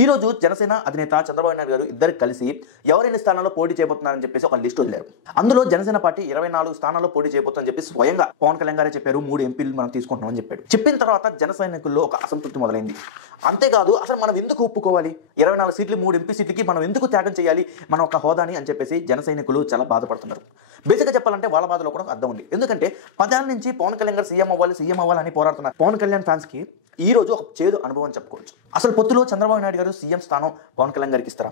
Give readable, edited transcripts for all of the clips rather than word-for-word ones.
ఈ రోజు జనసేన అధినేత చంద్రబాబు నాయుడు గారు ఇద్దరు కలిసి ఎవరెన్ని స్థానాల్లో పోటీ చేయబోతున్నారని చెప్పేసి ఒక లిస్ట్ వదిలారు. అందులో జనసేన పార్టీ 24 స్థానాల్లో పోటీ చేయబోతుందని చెప్పి స్వయంగా పవన్ కళ్యాణ్ గారే చెప్పారు. 3 ఎంపీలు మనం తీసుకుంటున్నామని చెప్పాడు. చెప్పిన తర్వాత జన సైనికుల్లో ఒక అసంతృప్తి మొదలైంది. అంతేకాదు అసలు మనం ఎందుకు ఒప్పుకోవాలి, 24 సీట్లు 3 ఎంపీ సీట్లకి మనం ఎందుకు త్యాగం చేయాలి మన ఒక హోదాని అని చెప్పేసి జన సైనికులు చాలా బాధపడుతున్నారు. బేసిక్గా చెప్పాలంటే వాళ్ళ బాధలో కూడా అర్థం ఉంది. ఎందుకంటే 10 ఏళ్ల నుంచి పవన్ కళ్యాణ్ గారు సీఎం అవ్వాలి అని పోరాడుతున్నారు. పవన్ కళ్యాణ్ ఫ్యాన్స్ కి ఈ రోజు ఒక చేదు అనుభవం చెప్పుకోవచ్చు. అసలు పొత్తులో చంద్రబాబు నాయుడు గారు సీఎం స్థానం పవన్ కళ్యాణ్ గారికి ఇస్తారా?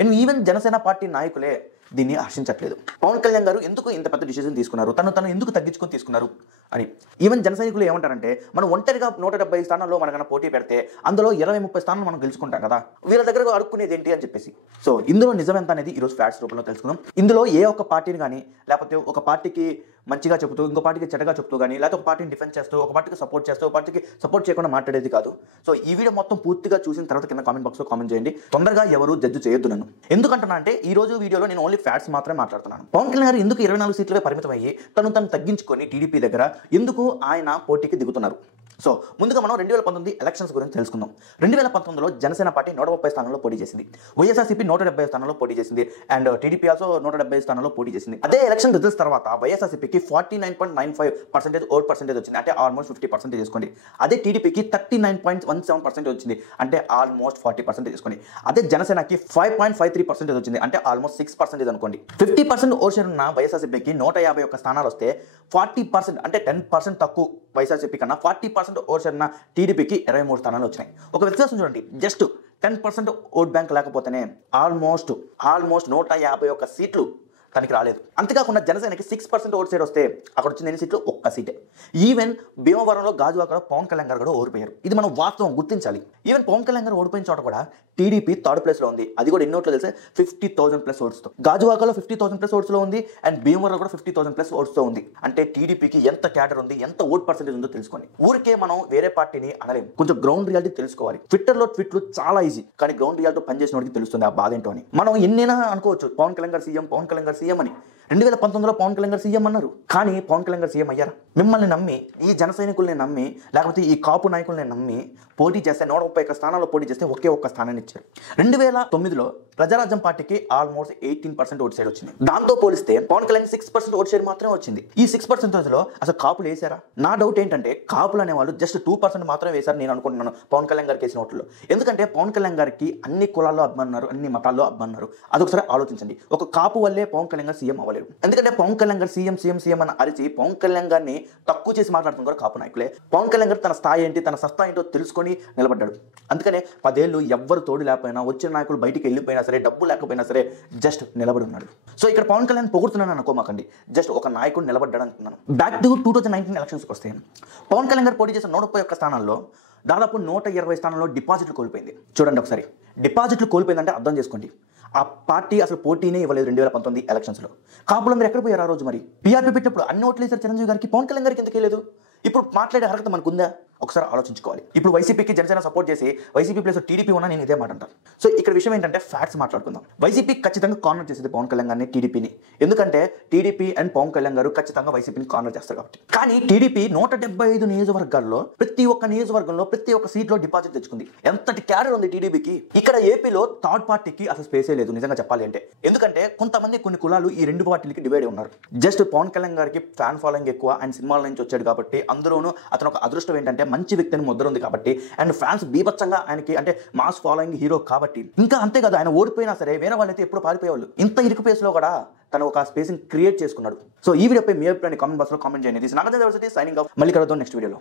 అండ్ ఈవెన్ జనసేన పార్టీ నాయకులే దీన్ని హర్షించట్లేదు. పవన్ కళ్యాణ్ గారు ఎందుకు ఇంత పెద్ద డిసిజన్ తీసుకున్నారు, తను ఎందుకు తగ్గించుకొని తీసుకున్నారు అని. ఈవెన్ జన సైనికులు ఏమంటారంటే, మనం ఒంటరిగా 170 స్థానాల్లో మనకన్నా పోటీ పెడితే అందులో 20-30 స్థానాలు మనం గెలుచుకుంటాం కదా, వీళ్ళ దగ్గర అడుక్కునేది ఏంటి అని చెప్పేసి. సో ఇందులో నిజం ఎంత అనేది ఈరోజు ఫ్యాక్ట్స్ రూపంలో తెలుసుకుందాం. ఇందులో ఏ ఒక్క పార్టీని కానీ, లేకపోతే ఒక పార్టీకి మంచిగా చెబుతూ ఇంకో పార్టీకి చెడ్డగా చెప్తూ కానీ, లేకపోతే ఒక పార్టీని డిఫెన్స్ చేస్తూ ఒక పార్టీకి సపోర్ట్ చేస్తూ ఒక పార్టీకి సపోర్ట్ చేయకుండా మాట్లాడేది కాదు. సో ఈ వీడియో మొత్తం పూర్తిగా చూసిన తర్వాత కింద కామెంట్ బాక్స్లో కామెంట్ చేయండి. తొందరగా ఎవరు జడ్జి చేయొద్దు నన్ను. ఎందుకంటున్నా అంటే ఈ రోజు వీడియోలో నేను ఓన్లీ ఫ్యాక్ట్స్ మాత్రమే మాట్లాడుతున్నాను. పవన్ కళ్యాణ్ గారు ఎందుకు 24 సీట్లుగా పరిమితం అయ్యి తను తగ్గించుకొని టీడీపీ దగ్గర ఎందుకు ఆయన పోటీకి దిగుతున్నారు? సో ముందుగా మనం 2019 ఎలక్షన్స్ గురించి తెలుసుకుందాం. 2019లో జనసేన పార్టీ 130 స్థానాల్లో పోటీ చేసింది. వైఎస్ఆర్సీపీ 170 స్థానాల్లో పోటీ చేసింది. అండ్ టీడీపీ ఆల్సో 170 స్థానాల్లో పోటీ చేసింది. అదే ఎలక్షన్ రిజల్ట్స్ తర్వాత వైఎస్ఆర్సీపీకి 49.95% ఓట్ పర్సెంటేజ్ వచ్చింది. అంటే ఆల్మోస్ట్ 50% తీసుకోండి. అదే టీడీపీకి 39.17% వచ్చింది. అంటే ఆల్మోస్ట్ 40% తీసుకోండి. అదే జనసేనకి 5.53% వచ్చింది. అంటే ఆల్మోస్ట్ 6% అనుకోండి. 50% ఓట్ షేర్ ఉన్న వైఎస్ఆర్సీపీకి 151 స్థానాలు వస్తే 40% అంటే 10% తక్కువ వైఎస్ఆర్సీపీ కన్నా 40% ఓట్ షేర్ ఉన్న టీడీపీకి 23 స్థానాలు వచ్చినాయి. ఒక వ్యత్యాసం చూడండి, జస్ట్ 10% ఓట్ బ్యాంక్ లేకపోతేనే ఆల్మోస్ట్ 151 సీట్లు తనకి రాలేదు. అంతేకాకుండా జనసేనకి 6% ఓట్ షేర్ వస్తే అక్కడ వచ్చిన ఎన్ని సీట్లు? ఒక్క సీటే. ఈవెన్ భీమవరంలో గాజువాకలో పవన్ కళ్యాణ్ గారు కూడా ఓడిపోయారు. ఇది మనం వాస్తవం గుర్తించాలి. ఈవెన్ పవన్ కళ్యాణ్ గారు ఓడిపోయిన చోట కూడా టీడీపీ థర్డ్ ప్లేస్లో ఉంది. అది కూడా ఎన్నోట్లో తెలిసే 50,000+ ఓట్స్తో. గాజువాకలో 50,000+ ఓట్స్లో ఉంది. అండ్ భీమవరంలో కూడా 50,000+ ఓట్స్తో ఉంది. అంటే టీడీపీకి ఎంత క్యాడర్ ఉంది, ఎంత ఓట్ పర్సెంటేజ్ ఉందో తెలుసుకోండి. ఊరికే మనం వేరే పార్టీని అనలేము. కొంచెం గ్రౌండ్ రియాలిటీ తెలుసుకోవాలి. ట్విట్టర్లో ట్వీట్లు చాలా ఈజీ, కానీ గ్రౌండ్ రియాలిటీ పనిచేసిన వాడికి తెలుస్తుంది ఆ బాధ ఏంటో అని. మనం ఎన్నైనా అనుకోవచ్చు పవన్ కళ్యాణ్ గారు సీఎం అని. 2019లో పవన్ కళ్యాణ్ గారు సీఎం అన్నారు, కానీ పవన్ కళ్యాణ్ గారు సీఎం అయ్యారా? మిమ్మల్ని నమ్మి, ఈ జన సైనికుల్ని నమ్మి, లేకపోతే ఈ కాపు నాయకుల్ని నమ్మి పోటీ చేస్తే 131 స్థానాల్లో పోటీ చేస్తే ఒకే ఒక్క స్థానాన్ని ఇచ్చారు. 2009లో ప్రజారాజ్యం పార్టీకి ఆల్మోస్ట్ 18% ఓట్ షేర్ వచ్చింది. దాంతో పోలిస్తే పవన్ కళ్యాణ్ 6% ఓట్ షేర్ మాత్రమే వచ్చింది. ఈ 6% లో అసలు కాపులు వేసారా? నా డౌట్ ఏంటంటే కాపులు అనేవాళ్ళు జస్ట్ 2% మాత్రమే వేశారు నేను అనుకుంటున్నాను పవన్ కళ్యాణ్ గారికి వేసిన ఓట్లు. ఎందుకంటే పవన్ కళ్యాణ్ గారికి అన్ని కులాల్లో అభిమానున్నారు, అన్ని మతాల్లో అభిమానున్నారు. అదొకసారి ఆలోచించండి. ఒక కాపు వల్లే పవన్ కళ్యాణ్ గారు సీఎం అవ్వలేరు. ఎందుకంటే పవన్ కళ్యాణ్ గారు సీఎం అని అరిచి పవన్ కళ్యాణ్ గారిని తక్కువ చేసి మాట్లాడుతున్న కూడా కాపు నాయకులే. పవన్ కళ్యాణ్ గారు తన స్థాయి ఏంటి, తన సత్తా ఏంటో తెలుసుకొని నిలబడ్డాడు. అందుకనే 10 ఏళ్ళు ఎవ్వరు తోడు లేకపోయినా, వచ్చిన నాయకులు బయటికి వెళ్ళిపోయినా సరే, డబ్బు లేకపోయినా సరే జస్ట్ నిలబడి ఉన్నాడు. సో ఇక్కడ పవన్ కళ్యాణ్ పొగుడుతున్నాను అనుకోమాకండి, జస్ట్ ఒక నాయకుడు నిలబడ్డాడు అంటున్నాను. బ్యాక్ టు 2019 ఎలక్షన్స్కి వస్తే పవన్ కళ్యాణ్ గారు పోటీ చేసిన 131 స్థానాల్లో దాదాపు 120 స్థానాల్లో డిపాజిట్లు కోల్పోయింది. చూడండి ఒకసారి, డిపాజిట్లు కోల్పోయిందంటే అర్థం చేసుకోండి. ఆ పార్టీ అసలు పోటీనే ఇవ్వలేదు 2019 ఎలక్షన్స్లో. కాపులందరూ ఎక్కడ పోయారు ఆ రోజు? మరి పీఆర్పీ పెట్టినప్పుడు అన్ని ఓట్లు వేసారు చిరంజీవి గారికి, పవన్ కళ్యాణ్ గారికి ఎందుకు వేయలేదు? ఇప్పుడు మాట్లాడే అర్హత మనకుందా? ఒకసారి ఆలోచించుకోవాలి. ఇప్పుడు వైసీపీకి జనసేన సపోర్ట్ చేసి వైసీపీ ప్లేస్ టీడీపీ ఉన్నా నేను ఇదే మాట అంటాను. సో ఇక్కడ విషయం ఏంటంటే ఫ్యాక్ట్స్ మాట్లాడుకుందాం. వైసీపీ ఖచ్చితంగా కార్నర్ చేసేది పవన్ కళ్యాణ్ గారిని, టీడీపీని. ఎందుకంటే టీడీపీ అండ్ పవన్ కళ్యాణ్ గారు ఖచ్చితంగా వైసీపీని కార్నర్ చేస్తారు కాబట్టి. కానీ టీడీపీ 175 నియోజకవర్గాల్లో ప్రతి ఒక్క నియోజకవర్గంలో ప్రతి ఒక్క సీట్లో డిపాజిట్ తెచ్చుకుంది. ఎంతటి క్యాడర్ ఉంది టీడీపీకి. ఇక్కడ ఏపీలో థర్డ్ పార్టీకి అసలు స్పేసే లేదు నిజంగా చెప్పాలి అంటే. ఎందుకంటే కొంతమంది కొన్ని కులాలు ఈ రెండు పార్టీలకి డివైడ్ ఉన్నారు. జస్ట్ పవన్ కళ్యాణ్ గారికి ఫ్యాన్ ఫాలోయింగ్ ఎక్కువ, అండ్ సినిమాల నుంచి వచ్చాడు కాబట్టి, అందులోనూ అతను ఒక అదృష్టం ఏంటంటే మంచి వ్యక్తిని ముద్ర ఉంది కాబట్టి, అండ్ ఫ్యాన్స్ బీభత్సంగా ఆయనకి అంటే మాస్ ఫాలోయింగ్ హీరో కాబట్టి. ఇంకా అంతే కదా, ఆయన ఓడిపోయినా సరే వేరే వాళ్ళైతే ఎప్పుడు పారిపోయేవాళ్ళు. ఇంత ఇరుకు ప్లేస్లో కూడా తను ఒక స్పేస్ క్రియేట్ చేసుకున్నాడు. సో ఈ వీడియోపై మీ అభిప్రాయాన్ని కామెంట్ బాక్స్లో కామెంట్ చేయండి. This Nagarjuna university signing off. మళ్ళీ కలుద్దాం నెక్స్ట్ వీడియోలో.